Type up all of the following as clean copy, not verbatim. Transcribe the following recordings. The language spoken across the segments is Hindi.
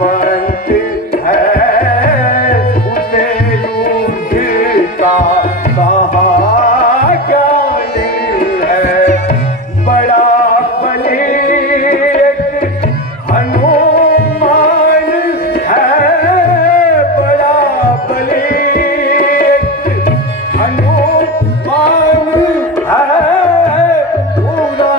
बलवंत है उसे युद्ध का कहा ज्ञान है। बड़ा बलि हनुमान है, बड़ा बलि हनुमान है। पूरा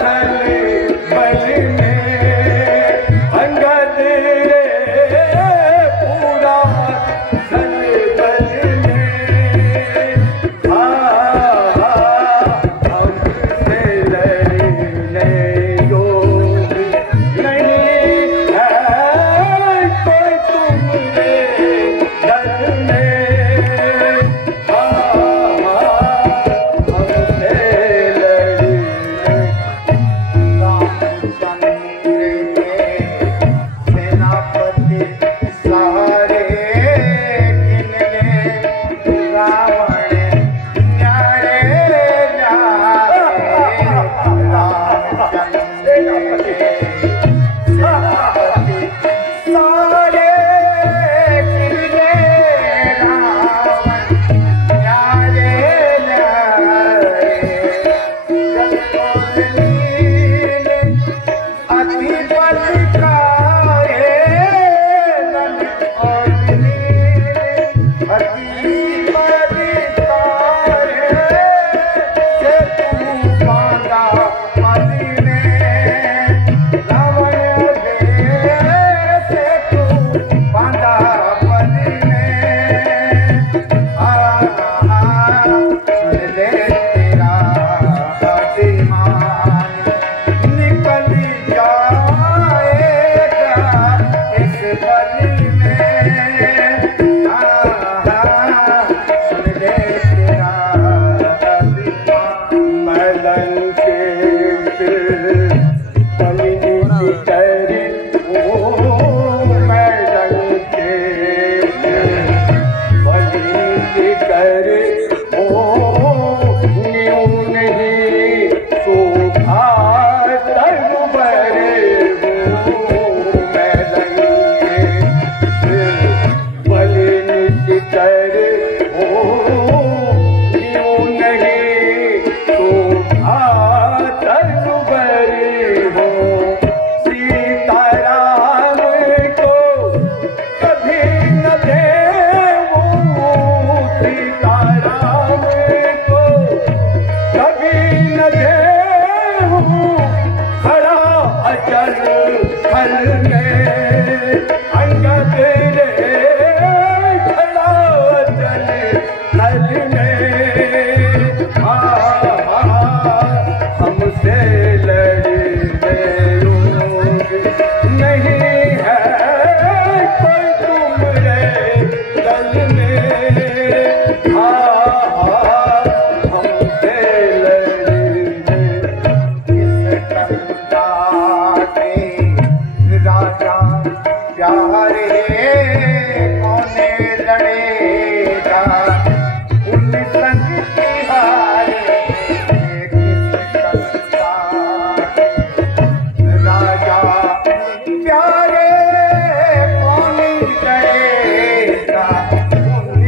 चले बल में अंगद रे, पूरा चले बल में। हमसे लड़ने योग नहीं है कोई तुमरे दल में। हमसे लड़ने सेनापति सारे किनले रावण न्यारे न्यारे। रामचंद्र सेनापति सारे किनले रावण न्यारे न्यारे। अति बलिकारे नन और नील, अति बलिकारे से तू बांधा मदि में। रावण दे से तू बांधा मदि में। सुन ले तेरा अभिमान निकल जाएगा इस बलि में। सुन ले तेरा अभिमान। मैदान के बलि करी ओ मैदान के बलि करे ओ न्यू नहीं शोभा तरुबरे वो। मैदान के बलि करे ओ न्यू नहीं शोभा तरुबरे हो। सीताराम को कभी न देवो, सीताराम को कभी न देवो। खड़ा अचल फल में अंगद रे, खड़ा अचल फल में। हमसे लड़ने योग नहीं है कोई तुमरे दल में। हमसे लड़ने इस गंगा के राजा प्यारे कौन लड़ेगा उन संग तिहारे। किस गंगा के राजा प्यारे कौन लड़ेगा उन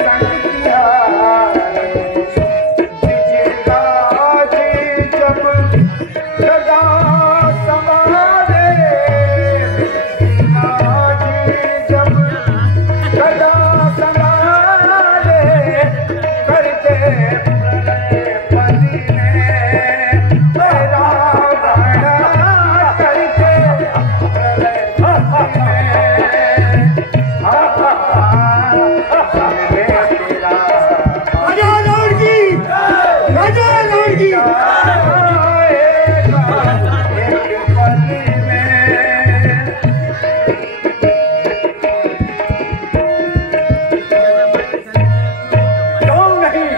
संग तिहारे। जिजराज जब गदा संभाले, जिजराज जब गदा संभाले, करते प्रलय बलि में। रावण करते प्रलय बलि में। राजा लौट की, राजा लौट की। क्यों नहीं?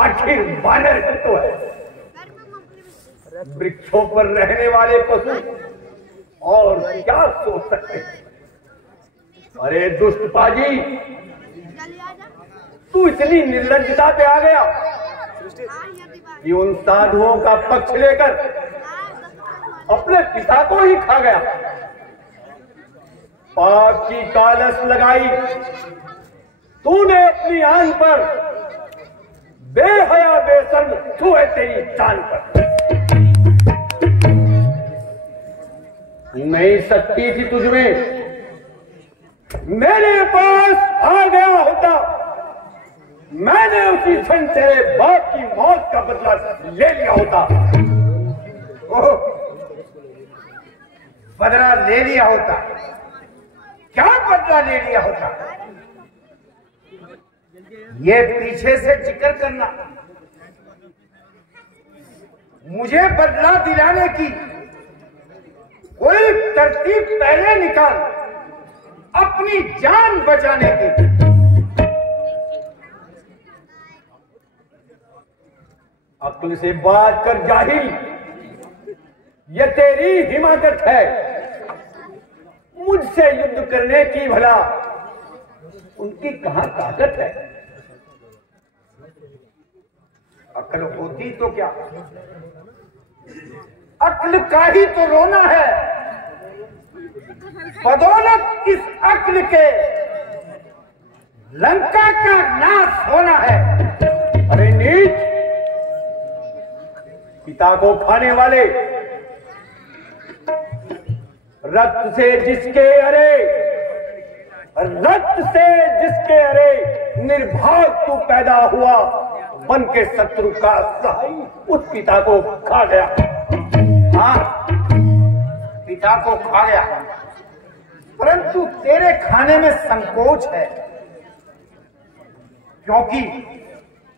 आखिर वानर तो है, वृक्षों पर रहने वाले पशु और क्या सोच सकते हैं। अरे दुष्ट पाजी, तू इतनी निर्लज्जता पे आ गया कि उन साधुओं का पक्ष लेकर अपने पिता को ही खा गया। पाप की कालस लगाई तूने अपनी आन पर, बेहया बेशर्म तू है तेरी जान पर। नहीं सकती थी तुझमें, मेरे पास आ गया होता, मैंने उसी क्षण तेरे बाप की मौत का बदला ले लिया होता। ओह, बदला ले लिया होता? क्या बदला ले लिया होता? ये पीछे से जिक्र करना, मुझे बदला दिलाने की कोई तरतीब पहले निकाल, अपनी जान बचाने की। अक्ल से बात कर जाहिल, ये तेरी हिमाकत है मुझसे युद्ध करने की, भला उनकी कहां ताकत है। अक्ल होती तो क्या, अक्ल का ही तो रोना है। बदौलत इस अक्ल के लंका का नाश होना है। अरे नीच, पिता को खाने वाले, रक्त से जिसके अरे निर्भाग तू पैदा हुआ, बन के शत्रु का सहाय उस पिता को खा गया। हाँ, पिता को खा गया, परंतु तेरे खाने में संकोच है, क्योंकि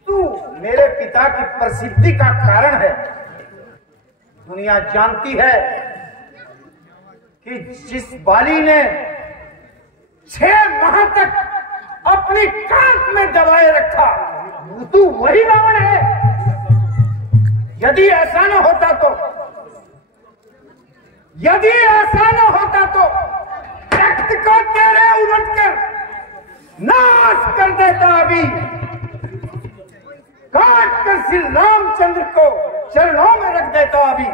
तू मेरे पिता की प्रसिद्धि का कारण है। दुनिया जानती है कि जिस बाली ने 6 माह तक अपनी कांख में दबाए रखा, तू वही रावण है। यदि ऐसा न होता तो रक्त को तेरे उलट कर नाश कर देता। अभी काट कर श्री रामचंद्र को चरणों में रख देता। अभी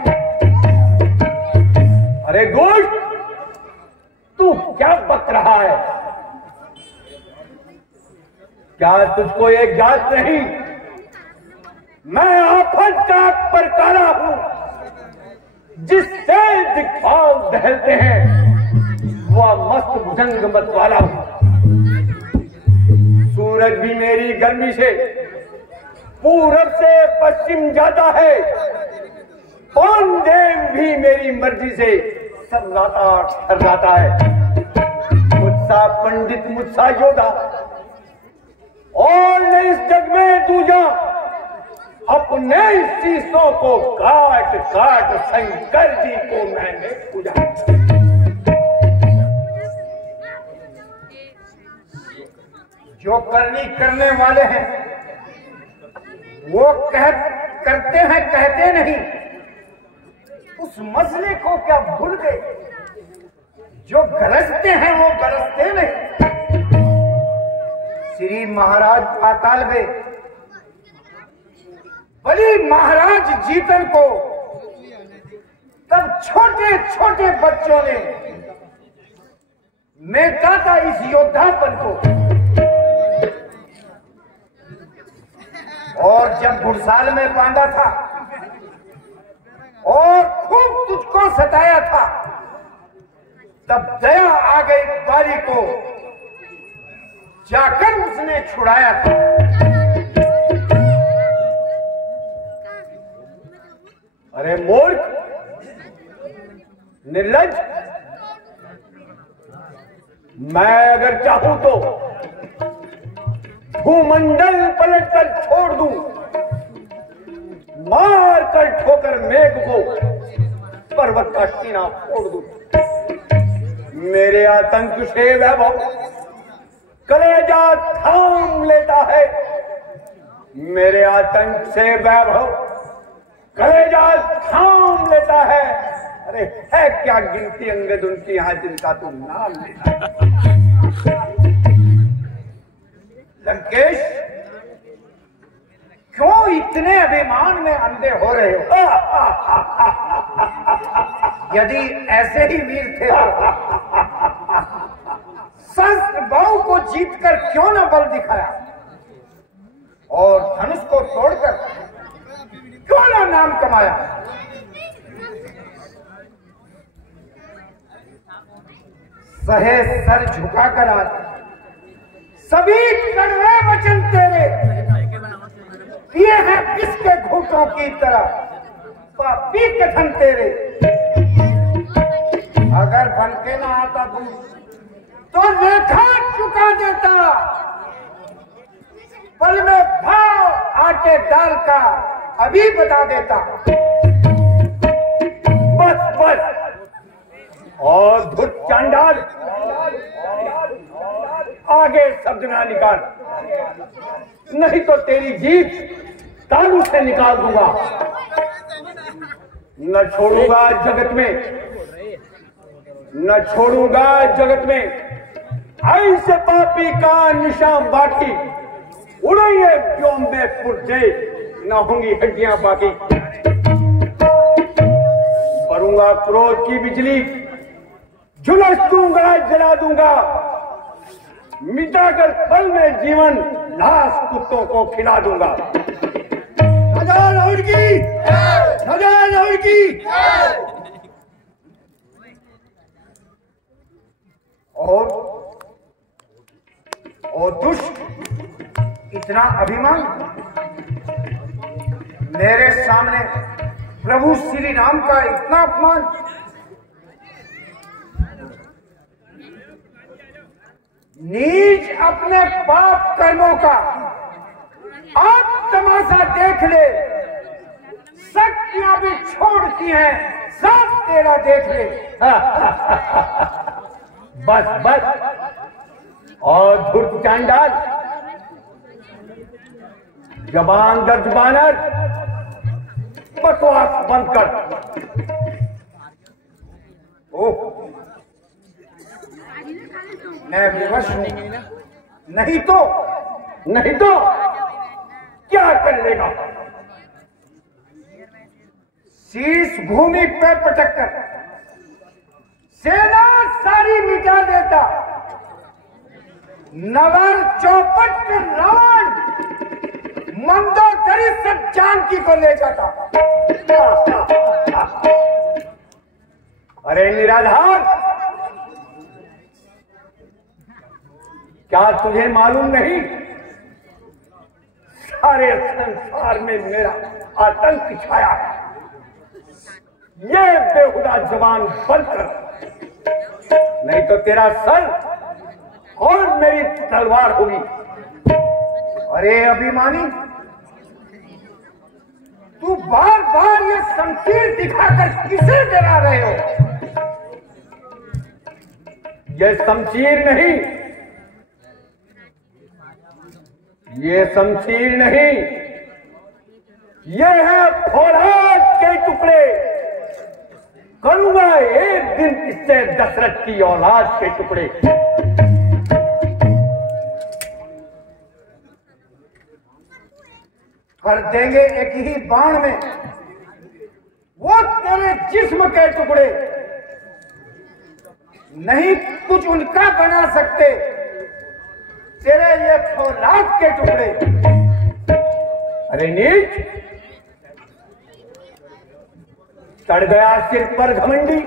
अरे दुष्ट, तू क्या बक रहा है? क्या तुझको ये ज्ञात नहीं, मैं आफत का परकाला हूं, जिससे दिखाव दहलते हैं वह मस्त भुजंग मत वाला हूं। सूरज भी मेरी गर्मी से पूरब से पश्चिम जाता है, पवन देव भी मेरी मर्जी से सर्राता ठर्राता है। मुझसा पंडित, मुझसा योद्धा और न इस जग में दूजा, अपने शीशों को काट काट शंकर जी को मैंने पूजा। जो करनी करने वाले हैं वो करते हैं, कहते नहीं। उस मसले को क्या भूल गए? जो गरजते हैं वो गरजते नहीं। श्री महाराज पाताल गए, बलि महाराज जीतन को तब छोटे छोटे बच्चों ने मेटा था इस योद्धापन को। और जब घुड़साल में बांधा था और खूब तुझको सताया था, तब दया आ गई बारी को, जाकर उसने छुड़ाया था। अरे मूर्ख, निर्लज, मैं अगर चाहूं तो भूमंडल पलट कर छोड़ दूं, मार कर ठोकर मेघ को पर्वत का सीना फोड़ दूं। मेरे आतंक से वैभव कलेजा थाम लेता है, मेरे आतंक से वैभव कलेजा थाम लेता है। अरे है क्या गिनती अंगद उनकी यहां जिनका तुम नाम लेता है। लंकेश, क्यों इतने अभिमान में अंधे हो रहे हो? यदि ऐसे ही वीर थे सहस्त्र बाहु को जीतकर क्यों न बल दिखाया और धनुष को तोड़कर क्यों न नाम कमाया। सहे सर झुकाकर आज सभी कड़वे वचन तेरे ये हैं किसके घूंटों की तरह पापी कथन तेरे। अगर बन के ना आता तू तो लेखा चुका देता, पल में भाव आटे डाल का अभी बता देता। बस बस और धुत चांडाल आगे शब्द ना निकाल, नहीं तो तेरी जीभ तालू से निकाल दूंगा। न छोड़ूंगा जगत में, न छोड़ूंगा जगत में ऐसे पापी का निशान बाकी। उड़ेंगे व्योम में पुर्जे, न होंगी हड्डियां बाकी। भरूंगा क्रोध की बिजली, झुलस दूंगा जला दूंगा। मिटाकर पल में जीवन लाश कुत्तों को खिला दूंगा। राजा रावण की, राजा रावण की। और दुष्ट इतना अभिमान मेरे सामने, प्रभु श्री राम का इतना अपमान। नीच अपने पाप कर्मों का आप तमाशा देख ले, शक्तियां भी छोड़ती हैं, सब तेरा देख ले। बस बस और धुर्त चांडाल, जबान दर्द बानर, बकवास बंद कर। ओह, मैं विवश हूं, नहीं तो क्या कर लेगा। शीश भूमि पे पटक कर सेना सारी मिटा देता, नगर चौपट के रावण मंदोदरी से जानकी को ले जाता। अरे निराधार, क्या तुझे मालूम नहीं सारे संसार में मेरा आतंक छाया है। ये बेहुदा जवान बंद कर, नहीं तो तेरा सर और मेरी तलवार होगी। अरे अभिमानी, तू बार बार ये शमशीर दिखाकर किसे डरा रहे हो। ये शमशीर नहीं, ये शमशीर नहीं, ये है फौलाद के टुकड़े। करूंगा एक दिन इससे दशरथ की औलाद के टुकड़े। कर देंगे एक ही बाण में वो तेरे जिस्म के टुकड़े। नहीं कुछ उनका बना सकते तेरे ये फौलाद के टुकड़े। अरे नीच, चढ़ गया सिर पर घमंडी,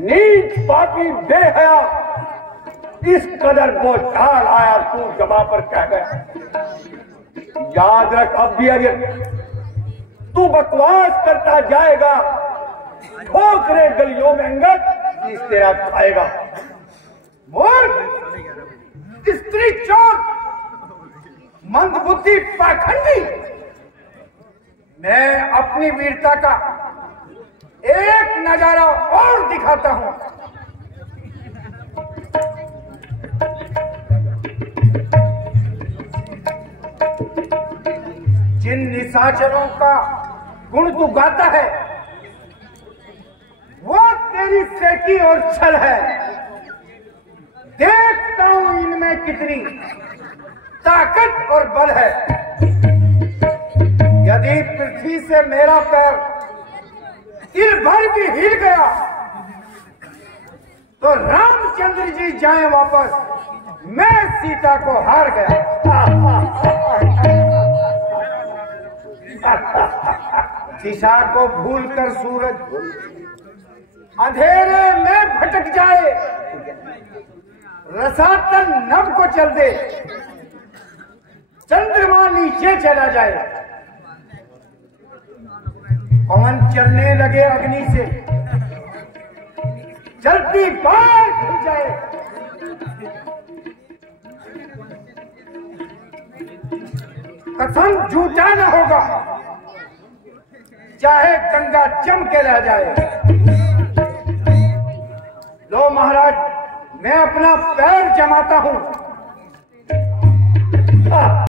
नीच पापी बेहया, इस कदर वो ढाल आया तू जमा पर कह गया। याद रख, अब भी अगर तू बकवास करता जाएगा, ठोकरे गलियों में अंगद इस तेरा खाएगा। मूर्ख, स्त्री चोर, मंदबुद्धि पाखंडी, मैं अपनी वीरता का एक नजारा और दिखाता हूं। जिन निशाचरों का गुण तू गाता है वो तेरी सेकी और छल है। देखता हूं इनमें कितनी ताकत और बल है। यदि पृथ्वी से मेरा पैर तिल भर भी हिल गया तो रामचंद्र जी जाए वापस, मैं सीता को हार गया। दिशा को भूलकर सूरज अंधेरे में भटक जाए, रसातल नभ को चल दे, चंद्रमा नीचे चला जाए, पवन चलने लगे अग्नि से, चलती बाढ़ खुल जाए, कसम झूठा न होगा, चाहे गंगा जम के रह जाए। लो महाराज, मैं अपना पैर जमाता हूं,